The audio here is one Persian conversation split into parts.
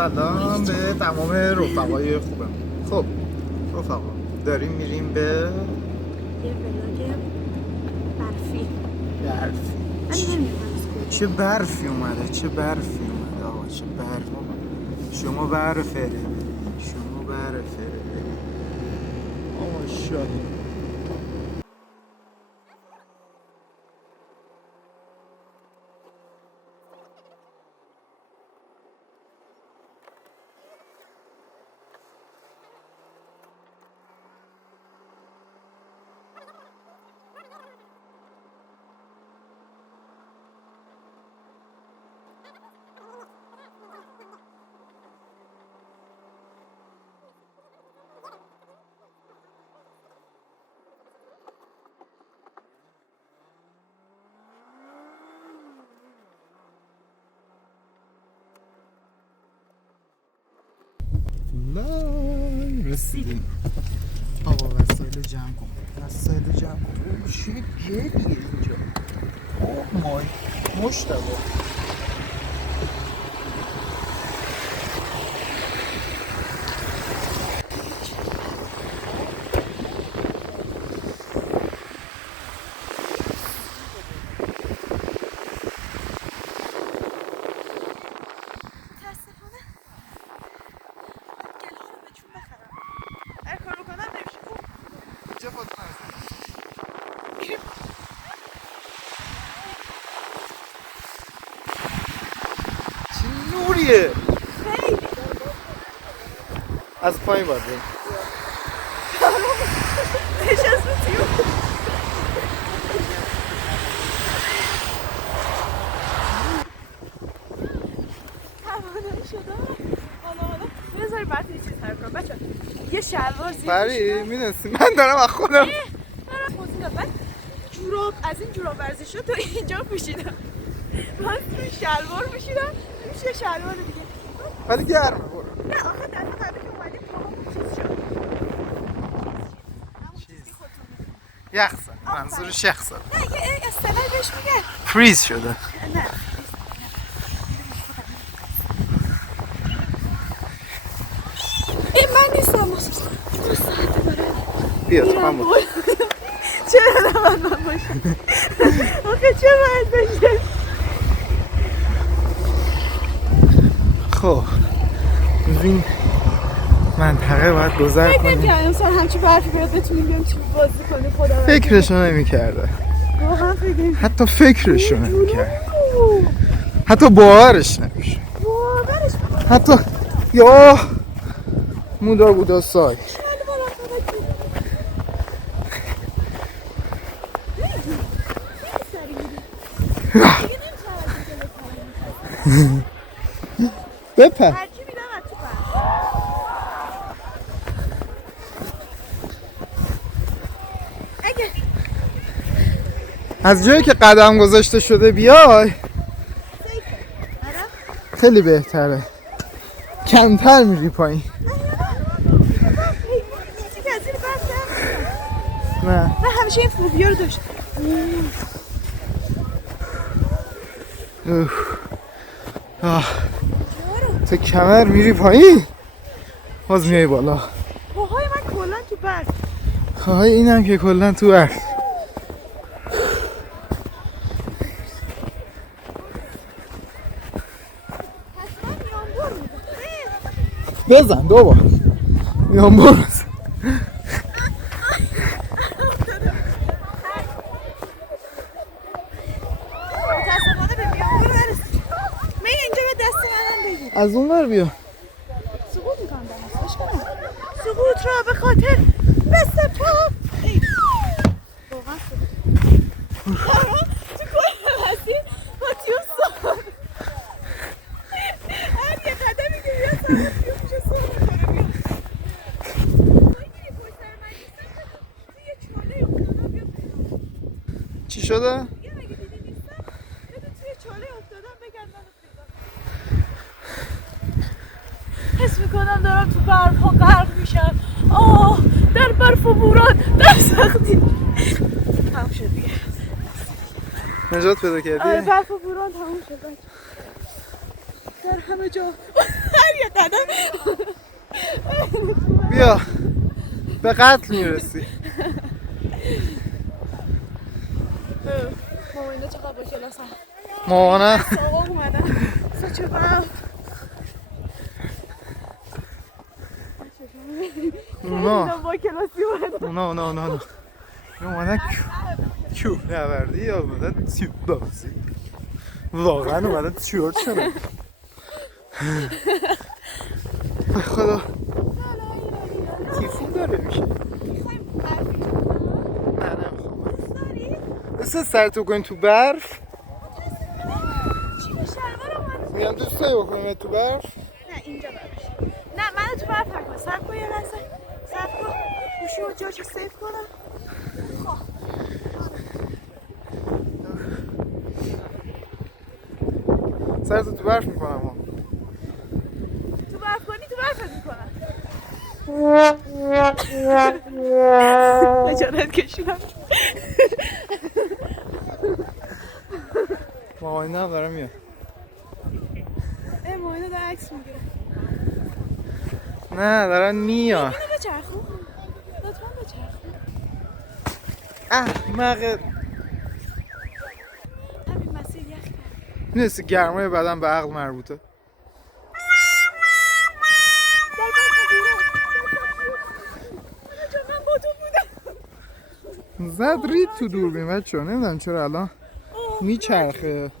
سلام به تمام رفقای خوبم. خب رفقا داریم میریم به یه ولاگ برفی. چه برفی اومده آقا، چه برف. شما برفه آقا شاد. رسیدیم. آقا وسایل جمع کن. چه گلیه اینجا. اوه مای مشتبه. نوریه از پایین باید بریم. بذاری بعد یه چیز هر کنم بچه یه شلوار زیر پری میدونستی من دارم از خودم بعد جوراب از این جوراب ورزشی تا اینجا پوشیدم. من توی شلوار پوشیدم روش یه شلوار دیگه ولی گرمه. برو نه آخه در قبلی که اومدیم پاهامون چیز شد. یخ زد. منظورش یخ زد. نه یه اصطلاحی بهش میگن فریز شده. نه این من نیستم. دو ساعته داره بیا تو هم بود. چرا من باشم آخه چه باید بشه. خب این منطقه باید گذر فکر کنیم. نمی‌کردم مثلا همچی برفی بیاد بتونیم بیام چی بازی کنیم. خدا فکرشو نمی‌کرده. واقعا فکر نمی‌کردم. حتی فکرشو نمی‌کرد. حتی باورش نمیشه. باورش حتی یا مودا بودا سای. بپر. هرچی میدم از تو پر. اگه از جایی که قدم گذاشته شده بیای خیلی بهتره. کمتر میری پایین. چیزی که از این برف نه من همیشه این فوبیا رو داشتم. تو کمر میری پایین باز میای بالا. پاهای من کلا تو برف. خواهی اینم که کلن تو برف. بزن دوبار یامبور بزن. متاسفانه به میانبور برسید. من اینجا به دست منم بگیر. از اون ور بیا. سقوط میکنم در نصفش کنم. سقوط را به خاطر بسپار. واقعا سقوط. تو کل مسیر پاتیو سار. هر یه قدمی که بیاد سر پاتیو میشه سار میکنه بیاد. چی شده؟ اگه دیدی نیستم بده توی چاله افتادم بگن منو پیدا. حس میکنم دارم تو برف ها غرق میشم. در برف و بوران در سختی. تموم شد دیگه. نجات پیدا کردی؟ برف و بوران تموم شد. در همه جا هر یه قدم بیا به قتل میرسی. ماما اینا چقدر با کلاس هم مامانه آقا اومدن سچه برم اونا با کلاسی اومدن اونا اومدن چوب نوردی یا اومدن تیوب بازی. واقعا اومدن چورت شدن. خدا تیفون داره میشه. نه مثل سرتو کنی تو برف. میگم دوست داری بکنیم تو برف؟ نه اینجا برش نه من تو برف نکن سب کن یه لحظه سب کن گوشی و جاشو سیف کنم سرتو تو برف میکنم. تو برف کنی تو برفت میکنم نجارت کشیدم مامانی هم دارم میاد. ماهینا داره عکس میگیره نه دارن میاد. اینو بچرخون لطفا بچرخون احمقه. همین مسیر یخ کرد میدونستی گرمای بدن به عقل مربوطه. در برف بیرون من با تو بودم زد رید تو دوربین بچه ها. نمیدونم چرا الان میچرخه.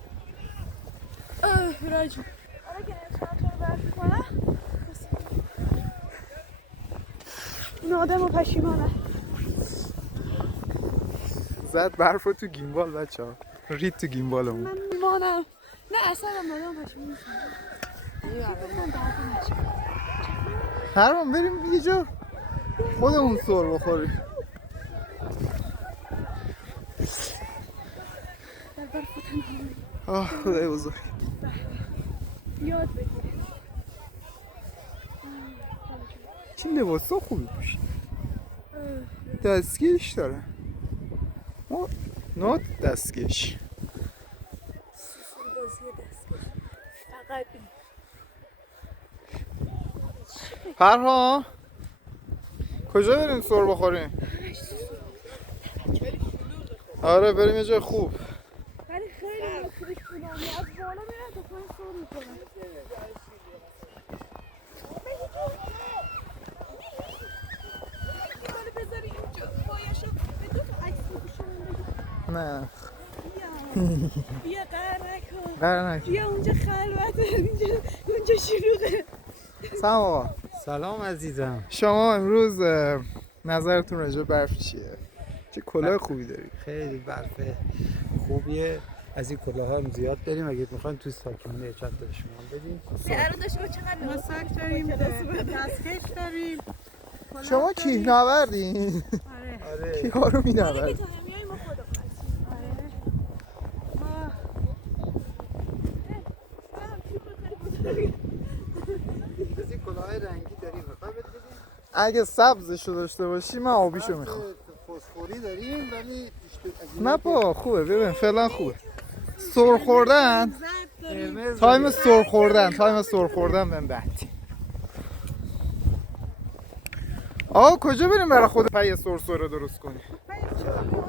راجو آره که نمیتونم تو رو برف میکنم این آدم رو پشیمانه زد برف رو تو گیمبال بچه ها. رید تو گیمبالمون. من میمانم نه اصلا هم آدم پشیمون نیستم هرمان بریم یه جا خودمون سر بخوریم. آه خدای بزرگ. یاد بگیر چی لباسا خوبی پوشی. دستکش داره. نه دستکش. فقط فرها کجا بریم سر بخوریم؟ آره بریم یه جای خوب. ولی خیلی خوش کنم از بالا میرن تا پایین سر میکنم بذاری اینجا پایشو به دو تا عکس بکشم نه بیا قهر نکن نه بیا اونجا خلوته اونجا شلوغه سلام آقا. سلام عزیزم. شما امروز نظرتون راجع به برف چیه؟ چه کلاه خوبی داری. خیلی برف خوبیه. از این کلاه هم زیاد داریم. اگه میخواین توی ساکنونه چند تا شما بدیم. الان داشته چقدر مساک داریم دستکش داریم شما کیه نوردین؟ آره. کیه ها رو می نوردین؟ که تا نمیایی ما خدا از این کلاه رنگی داریم. میخوای بدیم؟ اگه سبزشو داشته باشی من آبیشو میخوام. فسفوری داریم ولی نه با خوبه ببین فعلا خوبه. سر خوردن تایم سر خوردن بهم بعد. آقا کجا بریم برای خود پای سرسره درست کنی؟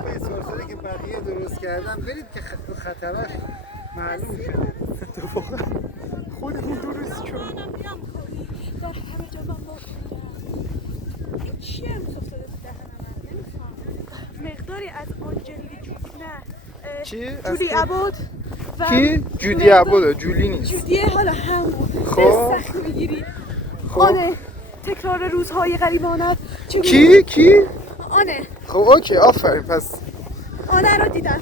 پای سرسره که بقیه درست کردن برید که خطرش معلوم شده. اتفاقا خودمون درست کنیم. در همه جا من با این چیه میخواد تو دهنم نمیفهم مقداری از آنجلینا نه چی؟ جولی عبود و کی؟ جودی عبوده جولی نیست. جودیه حالا همون خب. سخت میگیری خب آنه تکرار روزهای غریبانه کی؟ آنه خب اوکی آفرین پس آنه رو دیدم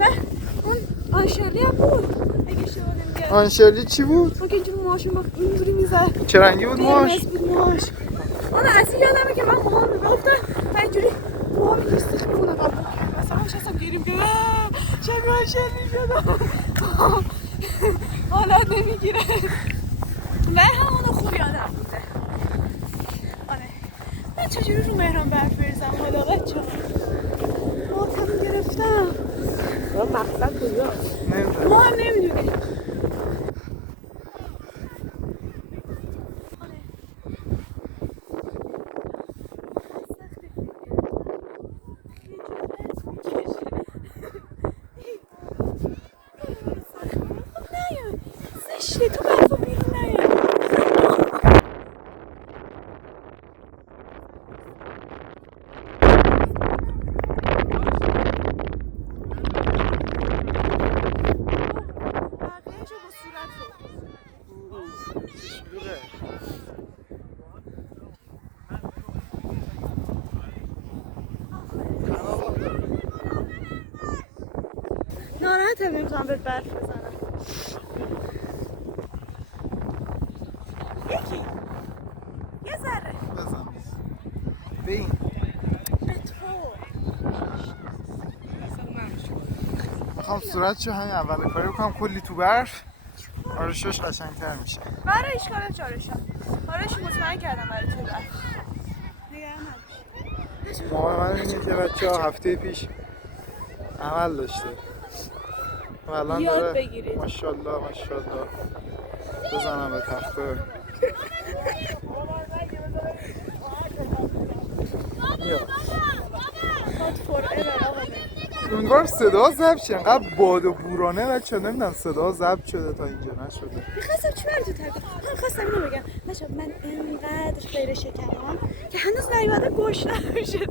و اون آنشرلی هم بود اگه اشتباه نمیگم آنشرلی چی بود؟ اون که اینجوری موهاشون با اینجوری میزد چه رنگی بود موهاش؟ قرمز بود موهاش آنه از این یادمه که من موهام میگفتن و اینجوری موهام اینجوری سیخ میمونه قبول مثلا همش هستم گیریم که شبیه آنشرلی شدم حالت نمیگیره و همونو خوب یادم بوده آره من چجوری رو مهران برف بریزم حالا بچه ها ماتم گرفتم مقصد کجاست؟ نمیدونم. ما هم نمیدونیم زشته تو برفا بیرون نیاری بقیه‌شو با صورت ناراحتم نمیتونم بهت برف بزنم یکی یه ذره بزن به این به تو میخوام صورتشو همین اول کاری بکنم کلی تو برف آرشش قشنگتر میشه. برای اشکال چارشم آرش مطمئن کردم برای تو برف نگران نباش مامان من اینه که بچه ها هفته پیش عمل داشته و الان یاد داره بگیرید. ماشاءالله ماشاءالله بزنم به تخته بیا اونگار صدا ضبط شه انقدر باد و بورانه بچه نمیدونم صدا ضبط شده تا اینجا نشده میخواستم چی برای تو ترکم من خواستم اینو بگم بچه من اینقدر غیر شکمم که هنوز نیومده گوش نمیشه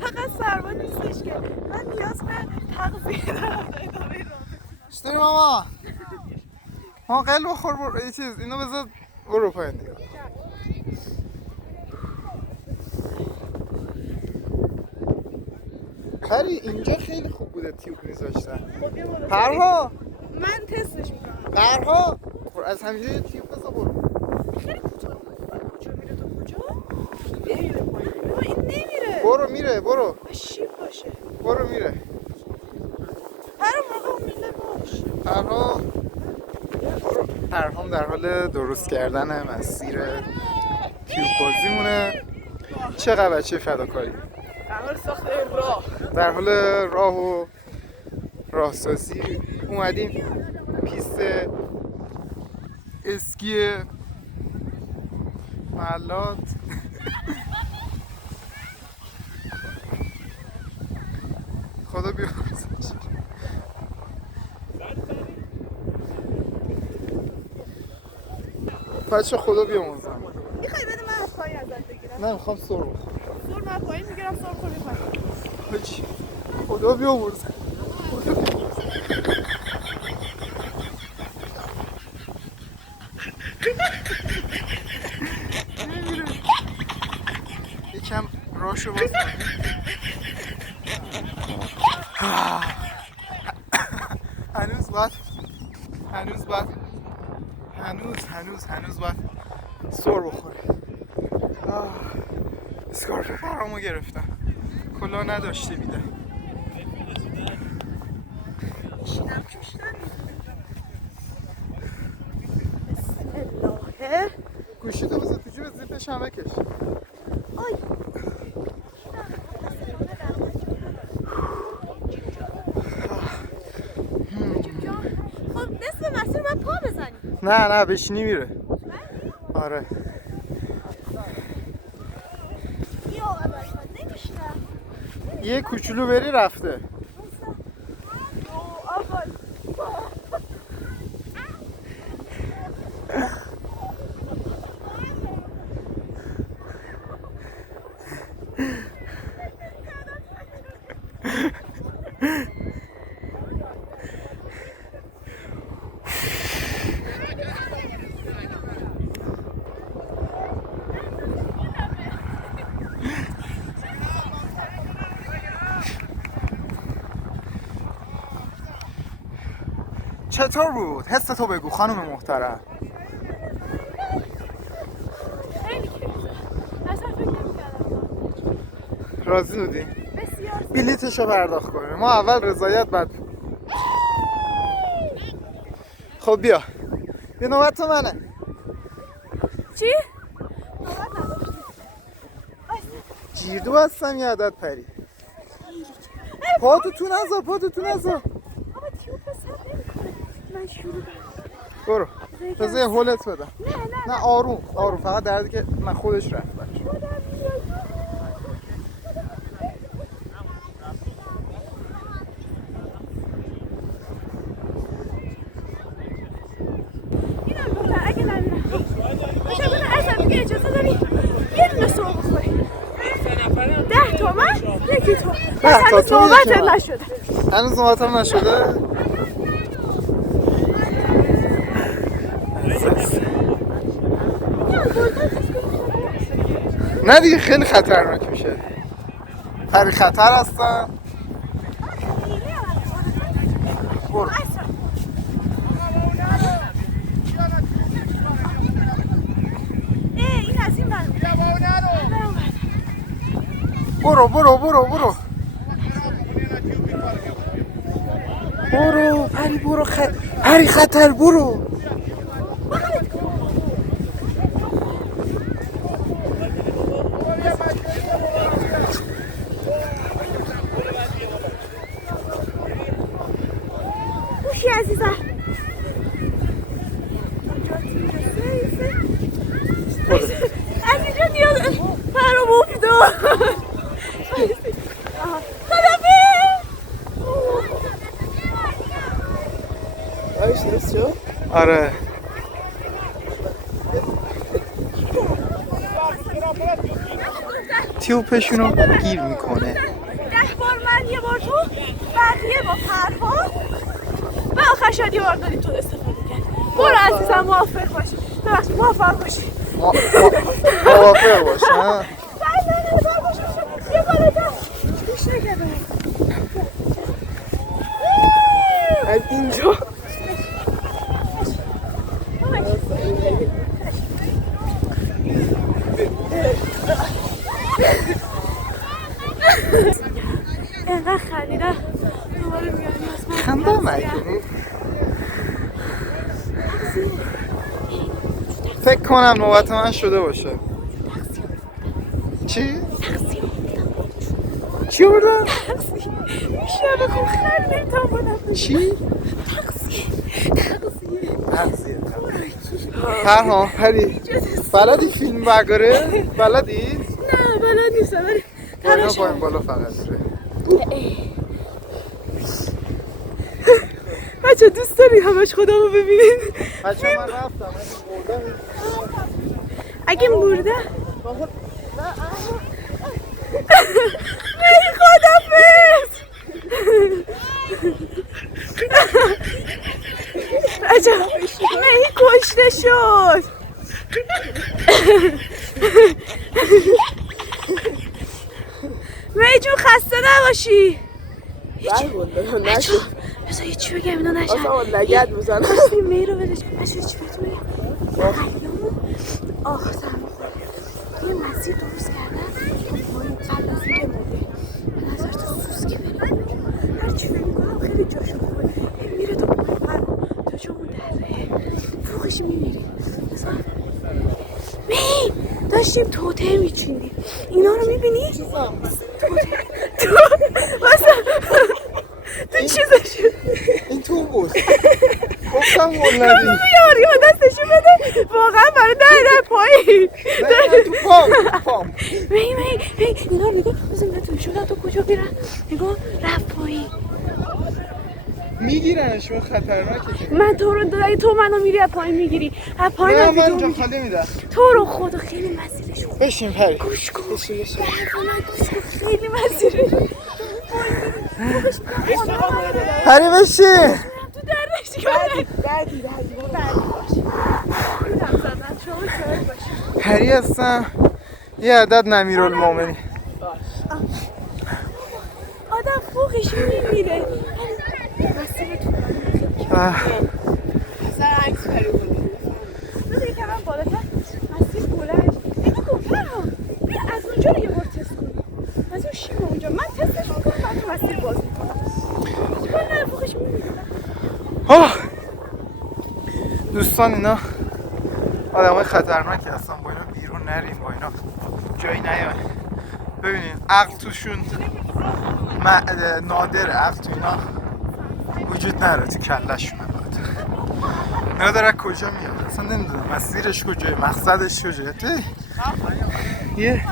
فقط سرما نیستش که من نیاز به تغذیه دارم ادامه راه چطوری ماما؟ ماما قل بخور برو یه چیز اینو بذار برو پایین دیگه پری اینجا خیلی خوب بوده تیوب میذاشتن پرها من تستش میکنم پرها از همینجا یه تیوب بذار برو خیلی کوتاه کجا میره تو کجا؟ نمیره پایین این نمیره برو میره برو شیب باشه برو میره هر موقع میله باش پرهام در حال درست کردن مسیر تیوب بازیمونه چقدر بچه فداکاری عمل ساخت راه در حال راه و راهسازی اومدیم پیست اسکی محلات خدا بیامرزش بچه خدا بیامرزم میخوای بده من از پایین ازت بگیرم نه میخوام سر بخورم سر من پایین میگیرم سر خود میخوام هیچ خدا بیامرزم یکم راشو باز کنیم هنوز باید سر بخوره اسکارف فرامو گرفتم کلا نداشته میده اللهه گوشیتو بذار تو جیب زیپش هم بکش آی خب نصف مسیر باید پا بزنی نه بشینی میره آره یا آقا نمیشنم یه کوچولو بری رفته آقا چطور بود؟ حس تو بگو خانم محترم خیلی کیفه اصلا فکر نمی‌کردم راضی بودی؟ بسیار بلیتشو پرداخت کنیم ما اول رضایت بعد خب بیا نوبت منه چی؟ جیردو هستم یه عدد پری پاتو تو نذار آقا تیوب سر نمی‌کنه من شروع برو بذار یه هولت بدم نه نه آروم فقط دردی که من خودش رفت یکی تو نه، تا هنوز تو نوبت یکی من. نشده. هنوز نوبتم نشده. نه دیگه خیلی خطرناک میشه. خیلی خطر هستن. برو این از این برم برو برو برو برو برو پری برو پری خطر برو. خوشی عزیزم از اینجا نیاد فرام افتاد. آره تیوپشونو گیر میکنه. 10 بار من، یه بار تو، بقیه با پرها و آخر شاید یه بار دادی تو استفاده کرد. برو عزیزم موافق باشی. ببخشید موافق باشی. موافق باش. نه یه بالاتر گوش نکردم از اینجا. اینقدر خریدم دوباره میگم نیاز خندم نکنی. فکر کنم نوبت من شده باشه. چی؟ چی بردن؟ میشه بکن خیلی نمیتونم بودم. چی؟ تغذیه پرهام پری بلدی فیلم بگاره؟ بلدی؟ نه بلد نیستم ولی بالا تلاش پایین بالا فقط ره. بچه دوست داری همش خودم رو ببینید؟ بچه من رفتم اگه مرده نه خدافظ. بچه نه کشته شد. میجون خسته نباشی. بچه بذار یه چی بگم اینا نشن. اصلا لگد بزنم. بسید می رو بدش. بچه چی بهتون بگم. آه سرما خورده. یه مسیر درست کردن قبل از اینکه مرده. به نظر تو سوسکی بریم. هرچی فکر میکنم خیلی جاشو خوبه. میره تو پایین تو جامون دره فوقش میمیریم. می داشتیم توته میچیندیم. اینا رو میبینی؟ تو چیزش این تو بود گفتم ولدی یاری با دستشو بده واقعا برای در پایین. نه تو پام می اینا رو نگاه بزن من توی شدم تو کجا بیرم نگاه رفت پایین. میگیرنش اون خطرناکه. من تو رو دادی تو منو میری از پایین میگیری از پایین نه از من بیرون جا میگیری. خالی میدم. تو رو خدا خیلی مسیرش خوب. بشین پری گوش کن گوش کن خیلی مسیرش پری بشین. تو درش بعدی پری هستم یه عدد نمیرالمومنی. آدم فوقش میمیره. مسیر تو اصلا عکس پری بود. بذار یکم هم بالاتر مسیر بلند. نگاه کن فرهام بیا از اونجا رو یه بار تست کنیم. از اون شیم اونجا من تستش میکنم بعد مسیر باز میکنم. چیکار نه فوقش میمیره. دوستان اینا آدمای خطرناکی هستن. با اینا بیرون نریم. با اینا جایی نیاین. ببینین عقل توشون نادر. عقل تو اینا وجود نداره تو کلشون. اینا داره کجا میاد اصلا نمیدونم مسیرش کجای مقصدش کجای. یه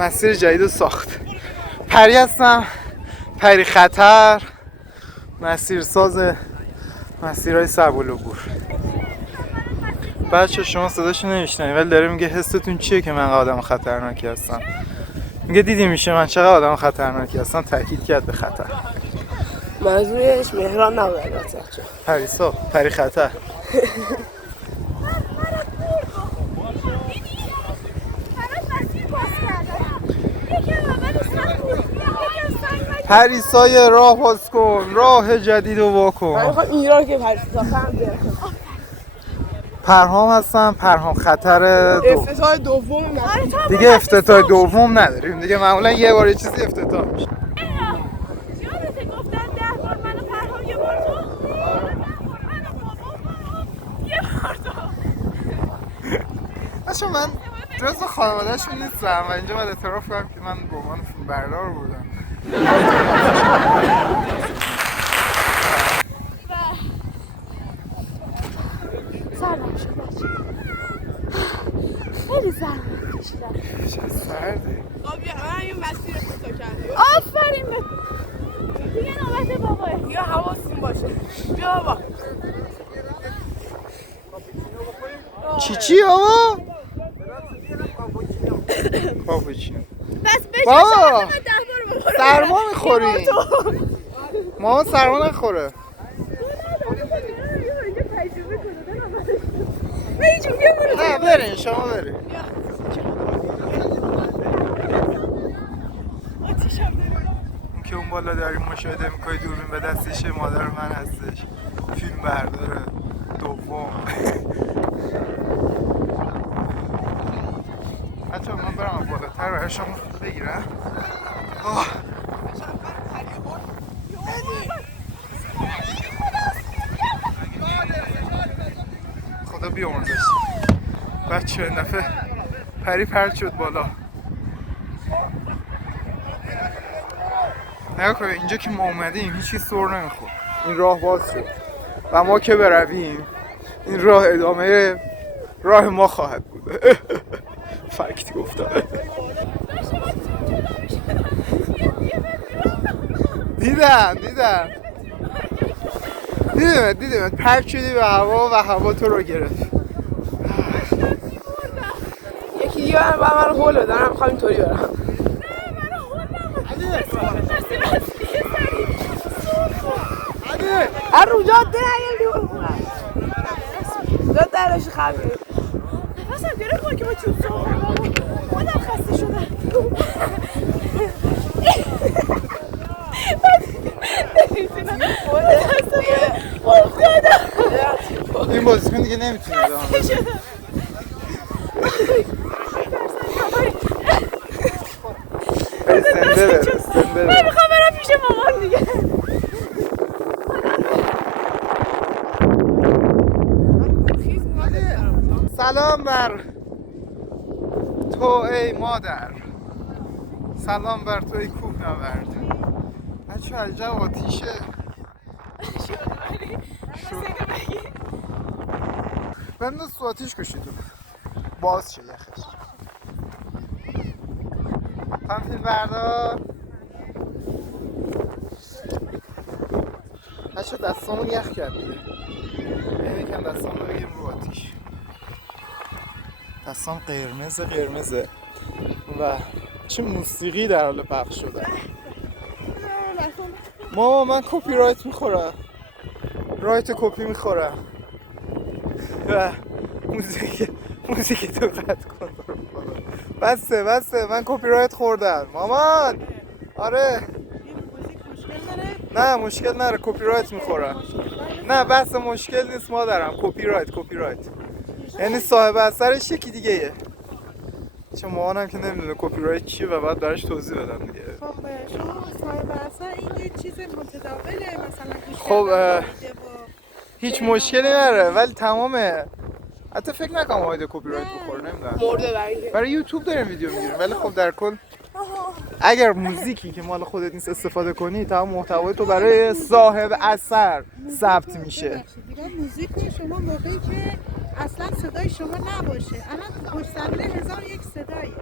مسیر جدید رو ساخت. پری هستم، پری خطر، مسیر ساز مسیرهای سبول و گور. بچه شما صداشو نمیشنوید ولی داره میگه حستون چیه که من آدم خطرناکی هستم. میگه دیدی میشه من چقدر آدم خطرناکی هستم، تاکید کرد به خطر. منظورش مهران نبود البته. پریسا، پری خطر. پریسای راه باز کن، راه جدید رو وا من کن. میخوام این راه که پریسا هم بیارم. پرهام هستم، پرهام خطر افتتاح دوم دیگه افتتاح دوم نداریم دیگه، معمولا یه بار یه چیزی افتتاح میشه. یادت گفتن 10 بار منو پرهام یه بار تو یه بار تو. بچه من جزو خانواده‌شون نیستم و اینجا باید اعتراف کنم که من به عنوان فیلم بردار بودم. سردم شد بچه، خیلی زحمت کشیدم. چه سرده. آب یا من این مسیر افتتاح کردم. آفرین به دیگه نوبت بابایه. یا حواستون باشه. بیا بابا. چی آقا؟ کاپوچینو. بس بشه بابا 10 بار بابا سرما میخوری. مامان سرما نخوره. نه برین شما برین. اون که اون بالا داریم مشاهده میکنی دوربین به دستشه مادر من هستش، فیلم برداره دوم. حتی من برم بالاتر برای شما بگیرم. خدا بیامرزش. بچه این دفعه پری پرد شد بالا. نگاه کنید اینجا که ما اومدیم هیچی سر نمیخورد، این راه باز شد و ما که برویم این راه ادامه راه ما خواهد بود. فکتی گفتم. دیدم پرد شدی به هوا و هوا تو رو گرفت. یکی دیگه من هول بدن، من میخوام اینطوری برم. رو جاده نیاری بکنم جاده درش خبیه نفسم گرفت با که با چوب خودم خسته شدم. این بازیکن دیگه نمیتونه ادامه بده. من میخوام برم پیش مامان دیگه. سلام بر تو ای مادر، سلام بر تو ای کوه نورد. بچه عجب آتیشه. بنداز تو آتیش کشیدون باز شه یخش. هم فیلم بردار. بچه دستامون یخ کرد دیگه. یکم دستام رو بگیم رو آتیش. دستام قرمزه و چه موسیقی در حال پخش شده. ماما من کپی رایت میخورم، رایت کپی میخورم و موزیک تو قطع کن. بسه من کپی رایت خوردم مامان. آره نه مشکل نره، کپی رایت میخورم. نه بس مشکل نیست مادرم، کپی رایت یعنی صاحب اثرش یکی دیگه یه. چون مامانم که نمیدونه کپی رایت چیه و بعد براش توضیح بدم دیگه. خب شما صاحب اثر این یه چیز متداوله مثلا خب هیچ مشکلی نداره ولی تمامه. حتی فکر نکنم واید کپی رایت بخوره، نمیدونم. مرده برای برای یوتیوب داریم ویدیو میگیریم ولی خب در کل اگر موزیکی که مال خودت نیست استفاده کنی تمام محتوای تو برای صاحب اثر ثبت میشه. دیگه موزیک شما موقعی که اصلا صدای شما نباشه. الان پشت صحنه 1001 صدایی.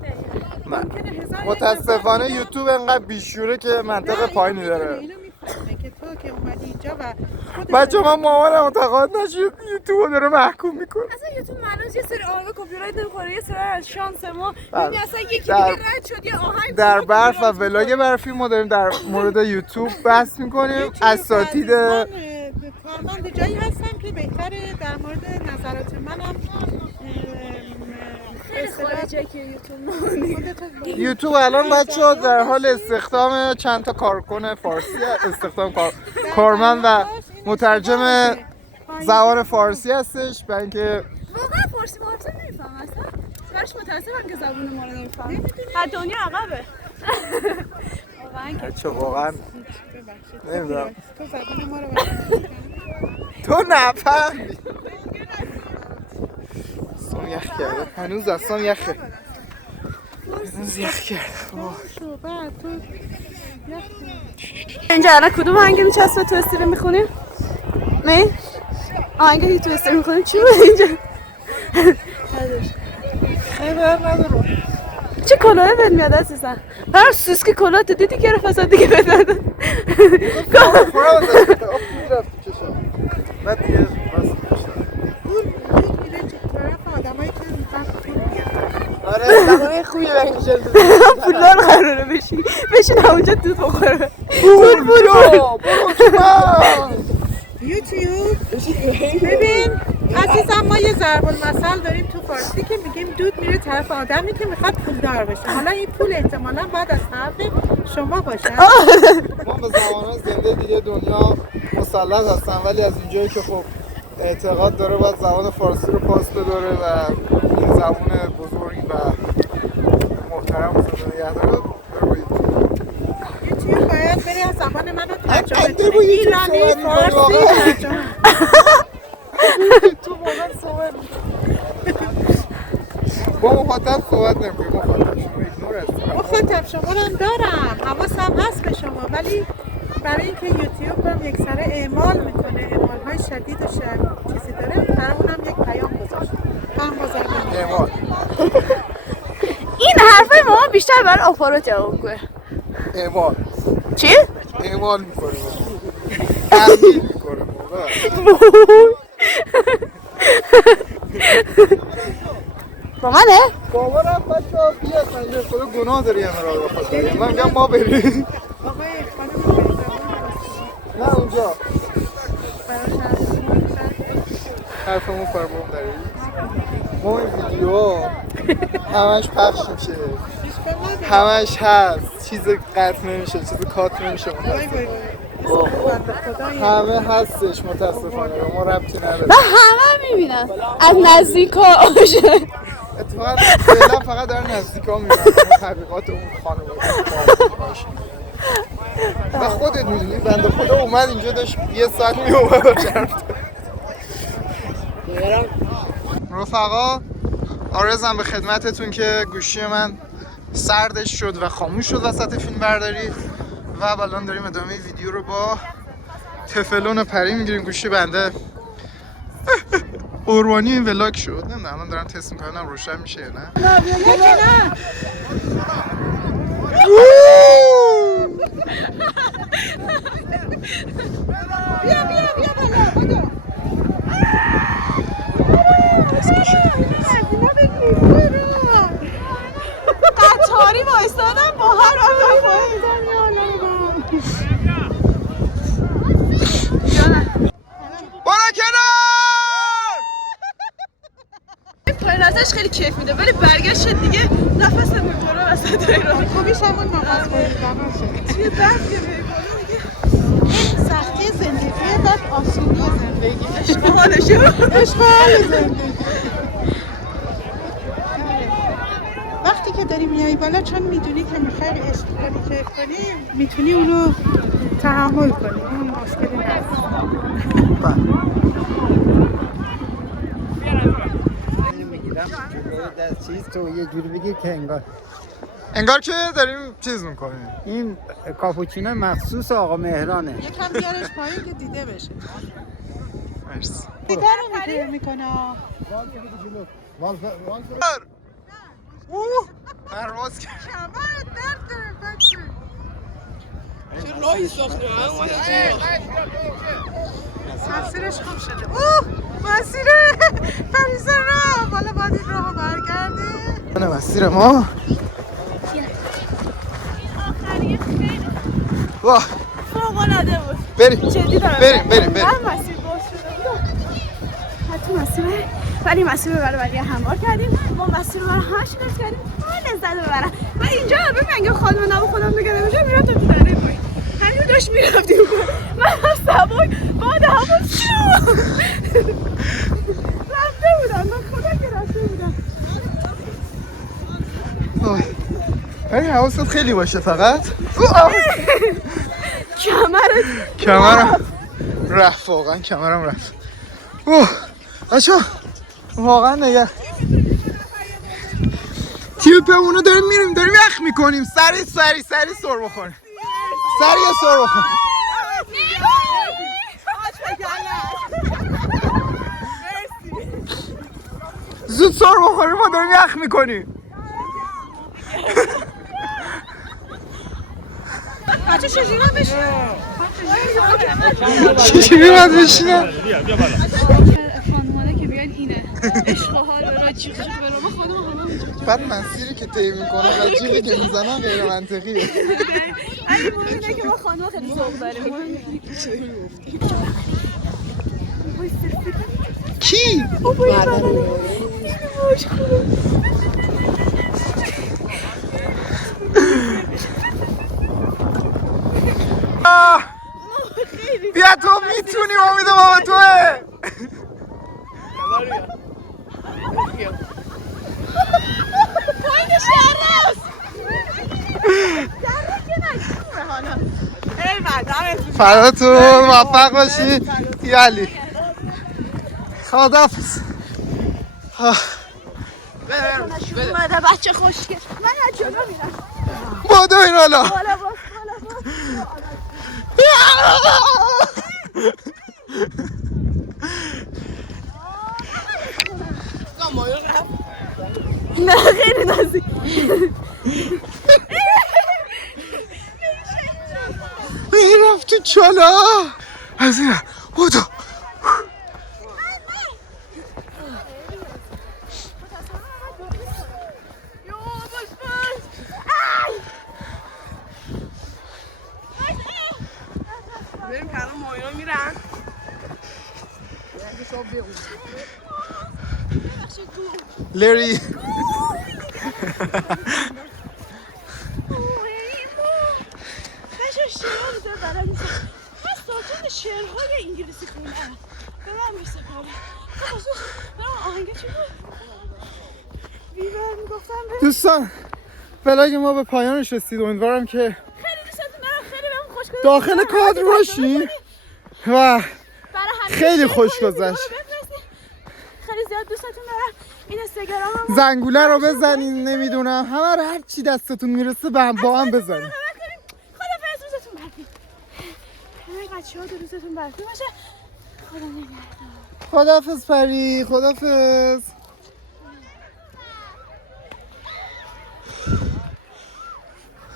ممکنه 1001 متاسفانه یوتیوب انقدر بیشوره که منطقه پایینی داره. اینو میفهمه که تو که اومدی اینجا و خودت بچه من مامانم اعتقاد نشید یوتیوب داره محکوم میکنه. اصلا یوتیوب معلومه یه سری آهنگ کپی رایت نمیخوره، یه سری از شانس ما. بله. یعنی اصلا یکی دیگه در- رد شد یه آهنگ در کپی برف و رایت ولاگ برفی ما داریم در مورد یوتیوب بحث میکنیم. اساتید من کارمند جایی هستم که بهتره در مورد نظرات منم خیلی خارجه که یوتیوب یوتیوب الان بچه‌ها در حال استخدام چند تا کارکن فارسی استخدام کارمند و مترجم زبان فارسی هستش برای اینکه واقعا فارسی محافظه نمیفهم اصلا. براش متاسفم که زبون ما رو نمیفهم. هر دنیا عقبه. واقعا که بچه واقعا نمیدونم تو زبان ما رو تو نفهمی. سام یخ کرده هنوز اصلا یخه. هنوز یخ کرده. اینجا الان کدوم آهنگ میچسبه تو استریم میخونیم؟ نه؟ آهنگی تو استریم میخونیم چی بود اینجا؟ چه کلاهی بهت میاد عزیزم؟ هر سوسکی کلاه تو دیدی گرفت اصلا دیگه بدن. بعد دیگه میره طرف آدمایی که وقت پول میارن. آره زبانه خوبی بگیشن پولدار قراره بشین همونجا دود بخوره. برو یوتیوب ببین عزیزم ما یه ضرب المثل داریم تو فارسی که میگیم دود میره طرف آدمی که میخواد پولدار بشه. حالا این پول احتمالاً بعد از طرف شما باشه. ما به زبان‌های زنده دیگه دنیا مسلط هستن ولی از اونجایی که خب اعتقاد داره باید زبان فارسی رو پاس بداره و این زبان بزرگی و محترم و زنده نگه داره یوتیوب باید بری از زبان منو ترجمه انده با کنی. یوتیوب ایرانی صحبت فارسی می‌کنی ترجمه. تو واقعا صحبت با مخاطب صحبت نمی‌کنی مخاطب شما ایگنور هستی مخاطب شما رو هم دارم حواسم هست به شما ولی برای اینکه یوتیوب هم یک سره اعمال میکنه اعمال‌های شدید و چیزی داره برای اونم یک پیام گذاشت هم بازرگان اعمال این حرفای ما بیشتر برای آفارو جواب کنه. اعمال چی؟ اعمال می‌کنیم تحمیل می‌کنیم با منه؟ باورم بچه‌ها بیا سنجر خدا گناه داری همه را بخاطر من میگم ما بریم آقای خانم نه اونجا براش حرفمون فرمون داری ما این ویدیو همش پخش میشه همش هست چیز قطع نمیشه چیز کات نمیشه همه هستش متاسفانه ما ربطی نداره من همه میبینم از نزدیک ها اتفاقا فعلا فقط در نزدیک ها میبینم تبلیغات اون خانواده و خودت میدونی بنده خدا اومد اینجا داشت یه ساعت میومد و جرفت رفقا آرزم به خدمتتون که گوشی من سردش شد و خاموش شد وسط فیلم برداری و الان داریم ادامه ویدیو رو با تفلون و پری میگیریم. گوشی بنده قربانی این ولاگ شد نمیدونم الان دارم تست میکنم روشن میشه یا نه قطاری وایستادم با هر آدم برو کنار پایین ازش خیلی کیف میده ولی برگشت دیگه نفسم میبره وسط ایران خوبیش همون نفس بریدن هست توی برف که میکنه سختی زندگی بعد آسونی زندگی اشغالشه اشغال زندگی وقتی که داری میای بالا چون میدونی که میخوای عشق کنی کیف کنی میتونی اونو تحمل کنی اون مشکلی نداره چیز تو یه جوری بگیر که انگار که داریم چیز میکنیم این کاپوچینو مخصوص آقا مهرانه یکم بیارش پایین که دیده بشه مرسی. سیگار رو میکنه. پرواز کرد. کمر درد داره بچه. مسیرش خوب شده. مسیر پریزه راه. بالا باید این راه برگرده. نه مسیر ما. واه فوق‌العاده بود. بریم جدی دارم. بریم من مسیر باز شده بود. حتی مسیر ولی مسیر رو برای هموار کردیم. ما مسیر رو برای همش شکست کردیم. من لذت ببرم. و اینجا ببین خانم نبا خودم نگرده میشه میرم تا تو دره بایی. همین داشت میرفتیم. من سوار باد هوا شو. رفته بودم. من خودم که رفته بودم. ولی حواست خیلی باشه فقط. کمرم رفت واقعا کمرم رفت. بچه واقعا نگه تیپمونو داریم میریم داریم یخ میکنیم. سری سر بخوریم. سری سر بخوریم. زود سر بخوریم ما داریم یخ میکنیم. بچه چجوری من بشینم؟ چجوری باید بشینم؟ خانواده که بیان اینه عشق و حال برای چیخ چیخ برای ما خودمون بعد مسیری که طی میکنن و جیلی که میزنن غیر منطقیه. اگه مهم اینه که ما خانواده خیلی ذوق داریم. کی؟ بیا تو میتونی امید بابا توه. پایین شهر است. شهر که نشونه حالا. ای مدام فرداتون موفق باشی. یالی خداحافظ. اومده بچه خوشگل. من از جلو میرم. بادو این حالا. بالا باز. نه خیلی نزدیک. این رفت تو چالا. از این بودو. بریم کنار ماینا میرن. لری بچه شعرها رو داره بلد نیستم. من ساکن شعرهای انگلیسی خوندم. به من میسپاره. خصوص برام آهنگه چی بود؟ بیبر میگفتم به دوستان ولاگ ما به پایانش رسید. امیدوارم که خیلی دوستتون دارم. خیلی بهم خوش گذشت. داخل کادر باشین و خیلی خوش گذشت. خیلی زیاد دوستتون دارم. این اینستاگرام زنگوله رو بزنین. نمیدونم همه رو هر چی دستتون میرسه با هم بزنین. خدافظ. روزتون بخیر. همه بچه‌ها روزتون بخیر باشه. خدا نگهدار. خداحافظ پری. خداحافظ.